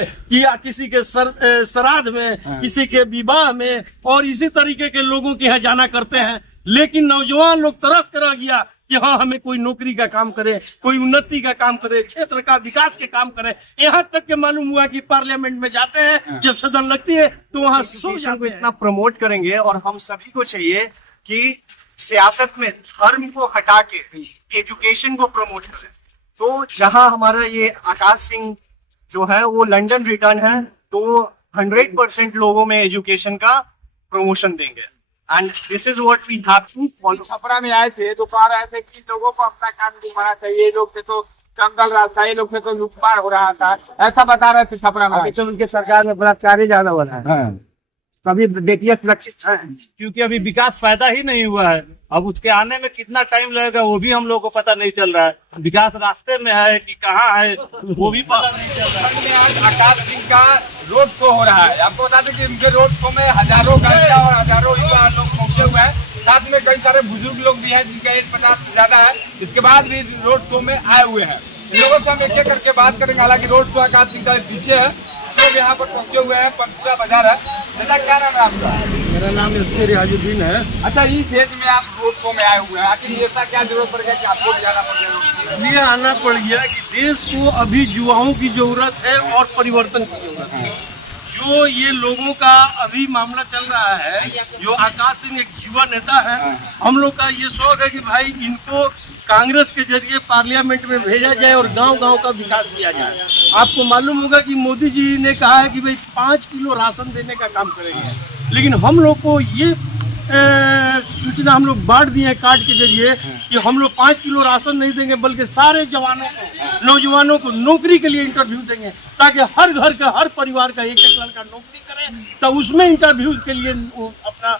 कि या किसी के श्राद्ध में, किसी के विवाह में और इसी तरीके के लोगों के यहाँ जाना करते हैं। लेकिन नौजवान लोग तरस कर आ गया कि हाँ हमें कोई नौकरी का काम करे, कोई उन्नति का काम करे, क्षेत्र का विकास के काम करे। यहाँ तक के मालूम हुआ कि पार्लियामेंट में जाते हैं, जब सदन लगती है तो वहाँ सो जाते हैं। इतना प्रमोट करेंगे और हम सभी को चाहिए कि सियासत में धर्म को हटा के एजुकेशन को प्रमोट करें। तो जहां हमारा ये आकाश सिंह जो है वो लंदन रिटर्न है, तो 100% लोगों में एजुकेशन का प्रमोशन देंगे। And this is what we have to follow. Chhapra में आए थे तो कह रहे थे कि लोगों को अपना काम दिखाना चाहिए, ये लोग से तो जंगल रास्ता, ये लोग से तो लूटपाट हो रहा था, ऐसा बता रहे थे छपरा में। तो उनके सरकार में बलात्कार ही ज्यादा हो रहा है। कभी बेटियां सुरक्षित है क्योंकि अभी विकास पैदा ही नहीं हुआ है। अब उसके आने में कितना टाइम लगेगा वो भी हम लोग को पता नहीं चल रहा है। विकास रास्ते में है कि कहाँ है वो भी पता नहीं चल रहा है। आज आकाश सिंह का रोड शो हो रहा है। आपको बता दें कि उनके रोड शो में हजारों गाड़ियां और हजारों युवा लोग पहुंचे हुए हैं। साथ में कई सारे बुजुर्ग लोग भी हैं जिनका एज 50 से ज्यादा है। इसके बाद भी रोड शो में आए हुए हैं। इन लोगों से हम एक एक करके बात करेंगे। हालांकि रोड शो आकाश सिंह का पीछे है, लोग यहाँ पर पहुंचे हुए हैं। पंचकुला बाजार है। बेटा क्या नाम है आपका? मेरा नाम इसके रियाजुद्दीन है। अच्छा, इस एज में आप रोड शो में आए हुए हैं, आखिर ऐसा क्या जरूरत पड़ गया कि आपको भी जाना पड़ गया? इसलिए आना पड़ गया कि देश को अभी युवाओं की जरूरत है और परिवर्तन की जरूरत है। जो ये लोगों का अभी मामला चल रहा है, जो आकाश सिंह एक युवा नेता है, हम लोग का ये शौक है कि भाई इनको कांग्रेस के जरिए पार्लियामेंट में भेजा जाए और गांव-गांव का विकास किया जाए। आपको मालूम होगा कि मोदी जी ने कहा है कि भाई 5 किलो राशन देने का काम करेंगे, लेकिन हम लोग को ये सूचना हम लोग बांट दिए हैं कार्ड के जरिए कि हम लोग 5 किलो राशन नहीं देंगे, बल्कि सारे जवानों को, नौजवानों को नौकरी के लिए इंटरव्यू देंगे, ताकि हर घर का, हर परिवार का एक एक लड़का नौकरी करे, तो उसमें इंटरव्यू के लिए अपना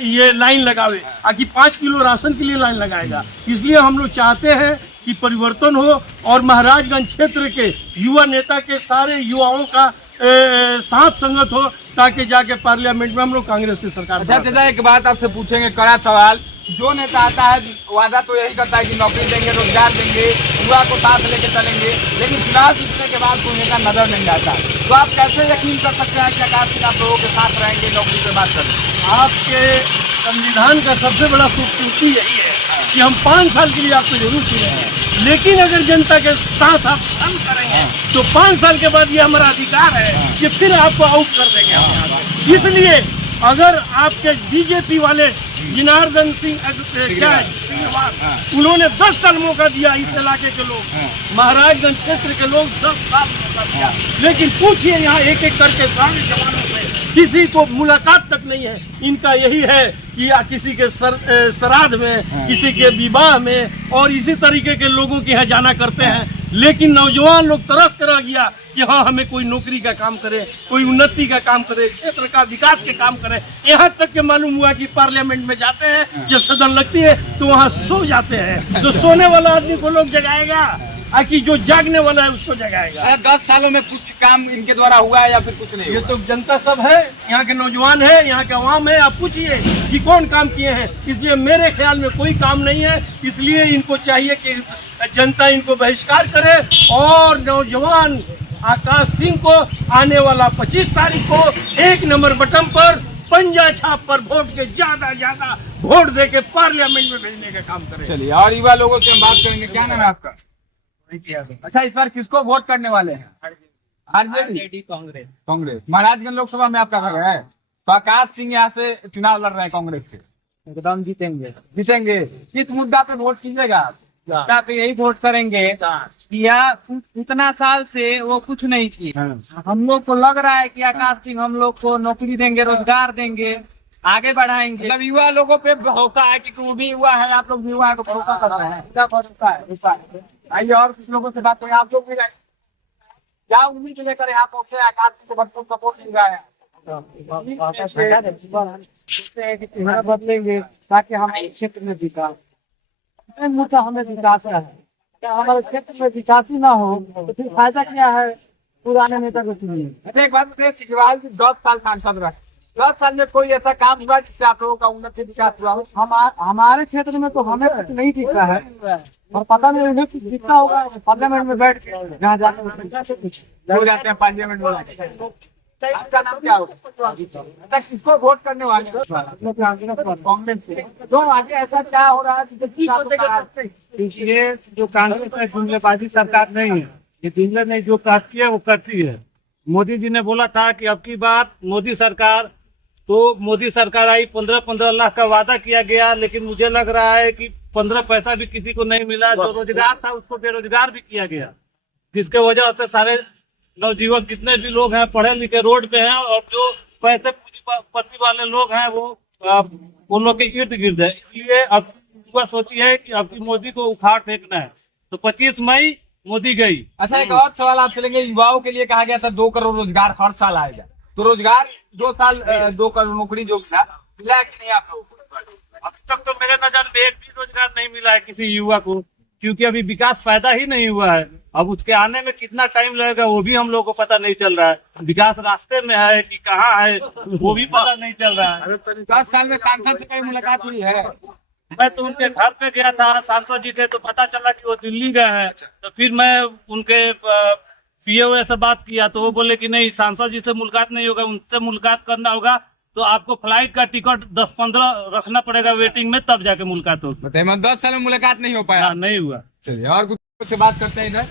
ये लाइन लगावे। आकि 5 किलो राशन के लिए लाइन लगाएगा। इसलिए हम लोग चाहते हैं कि परिवर्तन हो और महाराजगंज क्षेत्र के युवा नेता के सारे युवाओं का साथ संगत हो, ताकि जाके पार्लियामेंट में हम लोग कांग्रेस की सरकार। अच्छा, एक बात आपसे पूछेंगे, कड़ा सवाल। जो नेता आता है वादा तो यही करता है कि नौकरी देंगे, रोजगार देंगे, युवा को साथ लेके चलेंगे, लेकिन चुनाव जीतने के बाद कोई नेता नजर नहीं आता। तो आप कैसे यकीन कर सकते हैं कि आकाश सिंह आप लोगों के साथ रहेंगे, नौकरी पे बात करें? आपके संविधान का सबसे बड़ा खूबसूरती यही है कि हम 5 साल के लिए आपको जरूर चुनेंगे, लेकिन अगर जनता के साथ आप काम करेंगे तो 5 साल के बाद ये हमारा अधिकार है कि फिर आपको आउट कर देंगे। इसलिए अगर आपके बीजेपी वाले जनार्दन सिंह उन्होंने 10 साल मौका दिया, इस इलाके के लोग, महाराजगंज क्षेत्र के लोग 10 साल मौका दिया, लेकिन पूछिए यहाँ एक एक करके सारे जवानों से किसी को मुलाकात तक नहीं है। इनका यही है कि या किसी के श्राद्ध में, किसी के विवाह में और इसी तरीके के लोगों के यहाँ जाना करते हैं। लेकिन नौजवान लोग तरस कर आ गया कि हाँ हमें कोई नौकरी का काम करे, कोई उन्नति का काम करे, क्षेत्र का विकास के काम करे। यहाँ तक के मालूम हुआ कि पार्लियामेंट में जाते हैं, जब सदन लगती है तो वहाँ सो जाते हैं। तो सोने वाला आदमी को लोग जगाएगा, आकि जो जागने वाला है उसको जगाएगा। 10 सालों में कुछ काम इनके द्वारा हुआ है या फिर कुछ नहीं? ये तो जनता सब है, यहाँ के नौजवान है, यहाँ के अवाम है। आप पूछिए कि कौन काम किए हैं। इसलिए मेरे ख्याल में कोई काम नहीं है। इसलिए इनको चाहिए कि जनता इनको बहिष्कार करे और नौजवान आकाश सिंह को आने वाला 25 तारीख को 1 नंबर बटन पर पंजा छाप पर वोट के ज्यादा वोट दे के पार्लियामेंट में भेजने का काम करे। चलिए, और युवा लोगों से हम बात करेंगे। क्या नाम है आपका? अच्छा, इस बार किसको वोट करने वाले हैं? आरजेडी, कांग्रेस। महाराजगंज लोकसभा में आपका घर है, तो आकाश सिंह यहाँ से चुनाव लड़ रहे हैं कांग्रेस से। एकदम जीतेंगे। किस मुद्दा पे वोट कीजिएगा आप? मुद्दा पे यही वोट करेंगे कि उतना साल से वो कुछ नहीं किए। हम लोग को लग रहा है कि आकाश सिंह हम लोग को नौकरी देंगे, रोजगार देंगे, आगे बढ़ाएंगे। मतलब युवा लोगों पे भरोसा है कि वो भी युवा है, आप लोग युवा को भरोसा कर रहे हैं। भरोसा है। आइए और कुछ लोगों से बात करें। आप लोग भी क्या उम्मीद लेकर यहाँ पहुंचे? आकाश को भरपूर सपोर्ट मिल रहा है। बदलेंगे ताकि हमारे क्षेत्र में विकास, मुद्दा हमें विकास का है। क्या हमारे क्षेत्र में विकास ही ना हो तो फिर फायदा क्या है पुराने नेता को चुनिए। एक बात, केजरीवाल जी 10 साल सांसद रहे, 10 साल में कोई ऐसा काम हुआ जिससे आप लोगों का उन्नति विकास हुआ हो? हमारे क्षेत्र में तो हमें कुछ नहीं दिखता है और पता नहीं उन्हें कुछ दिखता होगा पार्लियामेंट में बैठ के जहाँ जाते हो जाते हैं पार्लियामेंट में। आपका नाम क्या होगा? अच्छा, किसको वोट करने वाले हो? कांग्रेस से। तो आगे ऐसा क्या हो रहा है? ये जो कांग्रेस है जुमलेबाजी सरकार नहीं है, ये जुमले नहीं, जो करती है वो करती है। मोदी जी ने बोला था कि अब की बात मोदी सरकार, तो मोदी सरकार आई, 15-15 लाख का वादा किया गया, लेकिन मुझे लग रहा है कि 15 पैसा भी किसी को नहीं मिला। जो रोजगार था उसको बेरोजगार भी किया गया, जिसके वजह से सारे नवजीवन जितने भी लोग हैं पढ़े लिखे रोड पे हैं, और जो पैसे पूंजीपति वाले लोग हैं वो लोग के इर्द गिर्द है। इसलिए अब युवा सोची है कि अब मोदी को उखाड़ फेंकना है, तो 25 मई मोदी गई। अच्छा, एक और सवाल आपसे लेंगे। युवाओं के लिए कहा गया था 2 करोड़ रोजगार हर साल आएगा, तो रोजगार 2 साल 2 करोड़ नौकरी जो मिला कि नहीं आप लोगों को? अभी तक तो मेरे नजर में एक भी रोजगार नहीं मिला है किसी युवा को, क्योंकि अभी विकास पैदा ही नहीं हुआ है। अब उसके आने में कितना टाइम लगेगा वो भी हम लोग को पता नहीं चल रहा है। विकास रास्ते में है कि कहाँ है वो भी पता नहीं चल रहा है। 10 साल में सांसद से कहीं मुलाकात हुई है? मैं तो उनके घर पे गया था, सांसद जी थे, तो पता चला कि वो दिल्ली गए हैं। तो फिर मैं उनके पीओ से बात किया, तो वो बोले कि नहीं, सांसद जी से मुलाकात नहीं होगा, उनसे मुलाकात करना होगा तो आपको फ्लाइट का टिकट 10-15 रखना पड़ेगा वेटिंग में, तब जाके मुलाकात होगी। बताइए, 10 साल में मुलाकात नहीं हो पाया? नहीं हुआ। चलिए, और कुछ से बात करते हैं इधर।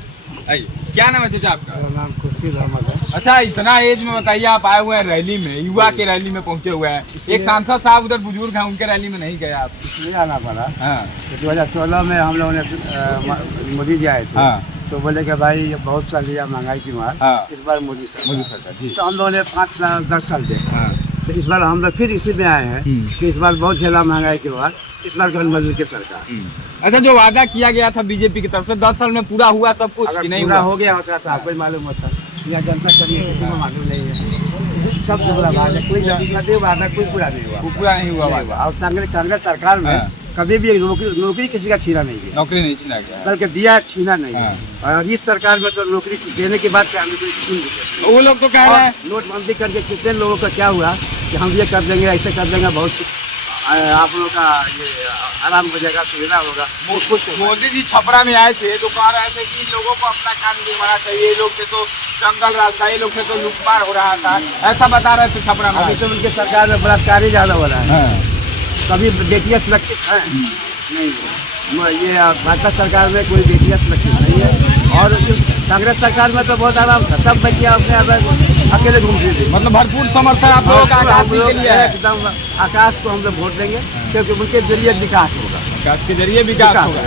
आइए, क्या नाम है चाचा आपका? नाम खुर्शीद अहमद है। अच्छा, इतना एज में बताइए, आप आए हुए हैं रैली में, युवा के रैली में पहुंचे हुए हैं। एक सांसद साहब उधर बुजुर्ग हैं, उनके रैली में नहीं गए आप? इसलिए आना पड़ा। हाँ 2016 में हम लोगों ने मोदी जी आए थे, हाँ तो बोले कि भाई ये बहुत साल लिया महंगाई की मार, हाँ। इस बार मोदी सरकार जी। तो हम लोगों ने 5 साल 10 साल दे। हाँ। तो इस बार हम लोग फिर इसी में आए हैं कि इस बार बहुत झेला महंगाई के बाद, इस बार केवल मोदी की सरकार। अच्छा, जो वादा किया गया था बीजेपी की तरफ से 10 साल में पूरा हुआ सब कुछ अगर कि नहीं पूरा हुआ? हो गया होता तो आपको ही मालूम होता, या जनता कभी किसी को मालूम नहीं है। सब पूरा वादा, कोई वादा कोई पूरा नहीं हुआ, पूरा नहीं हुआ वादा। और कांग्रेस सरकार में कभी भी नौकरी किसी का छीना नहीं गया, नौकरी नहीं छीना गया, बल्कि दिया, छीना नहीं। और इस सरकार में तो नौकरी देने के बाद वो लोग तो कह रहे हैं नोटबंदी करके कितने लोगों का क्या हुआ कि हम ये कर देंगे, ऐसे कर देंगे, बहुत आप लोगों का ये आराम हो जाएगा, सुविधा होगा। मोदी जी छपरा में आए थे तो कह रहे थे कि इन लोगों को अपना काम निर्माण चाहिए, ये लोग से तो जंगल रास्ता, ये लोग से तो लूटमार हो रहा था, ऐसा बता रहे थे छपरा में। अभी तो उनके सरकार में बलात्कार ही ज्यादा हो रहा है। कभी बेटियां सुरक्षित है नहीं, ये भाजपा सरकार में कोई बेटियां सुरक्षित नहीं है। और कांग्रेस सरकार में तो बहुत आराम था, सब बच्चियां अपने अकेले घूमती थी। मतलब भरपूर समर्थन आप लोगों का आकाश जी के लिए है। एकदम आकाश को हम लोग वोट देंगे, क्योंकि उनके जरिए विकास होगा, विकास के जरिए विकास होगा।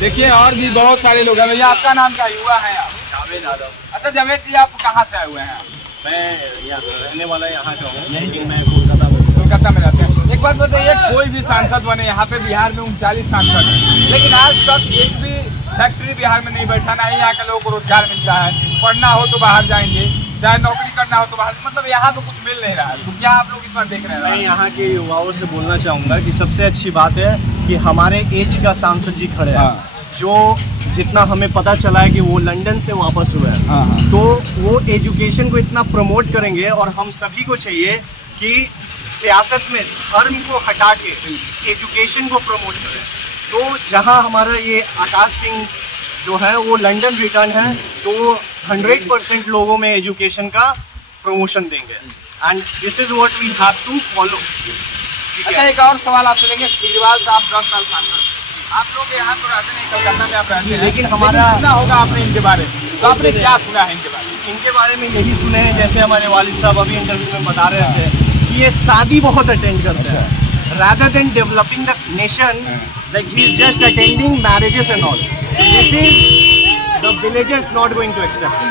देखिए, और भी बहुत सारे लोग हैं। भैया, आपका नाम क्या? युवा है आप? जावेद यादव। अच्छा जावेद जी, आप कहाँ से आए हुए हैं? मैं रहने वाला यहाँ का हूँ, लेकिन मैं कोलकाता में रहते हैं। एक बात बताइए, कोई भी सांसद बने, यहाँ पे बिहार में 39 सांसद हैं, लेकिन आज तक एक भी फैक्ट्री बिहार में नहीं बैठा, ना ही यहाँ के लोगों को रोजगार मिलता है। पढ़ना हो तो बाहर जाएंगे, चाहे नौकरी करना हो तो बाहर, मतलब यहाँ तो कुछ मिल नहीं रहा है। तो क्या आप लोग इस बार देख रहे हैं? मैं यहाँ के युवाओं से बोलना चाहूँगा कि सबसे अच्छी बात है कि हमारे एज का सांसद जी खड़े हैं, जो जितना हमें पता चला है कि वो लंदन से वापस हुए हैं, तो वो एजुकेशन को इतना प्रमोट करेंगे। और हम सभी को चाहिए कि सियासत में धर्म को हटा के एजुकेशन को प्रमोट करें। तो जहाँ हमारा ये आकाश सिंह जो है वो लंदन रिटर्न है, तो 100% लोगों में एजुकेशन का प्रमोशन देंगे, and this is what we have to follow. अच्छा, एक और सवाल आपसे लेंगे। केजरीवाल साहब 10 साल सांसद, आप लोग यहाँ तो रहते नहीं, कलकत्ता में आप रहते हैं, लेकिन हमारा सुना होगा आपने इनके बारे में, तो आपने क्या सुना है इनके बारे में? इनके बारे में यही सुने हैं, जैसे हमारे वालिद साहब अभी इंटरव्यू में बता रहे थे कि ये शादी बहुत अटेंड करते हैं, rather than developing the nation, like he is just attending marriages and all. This is the villagers not going to accept him.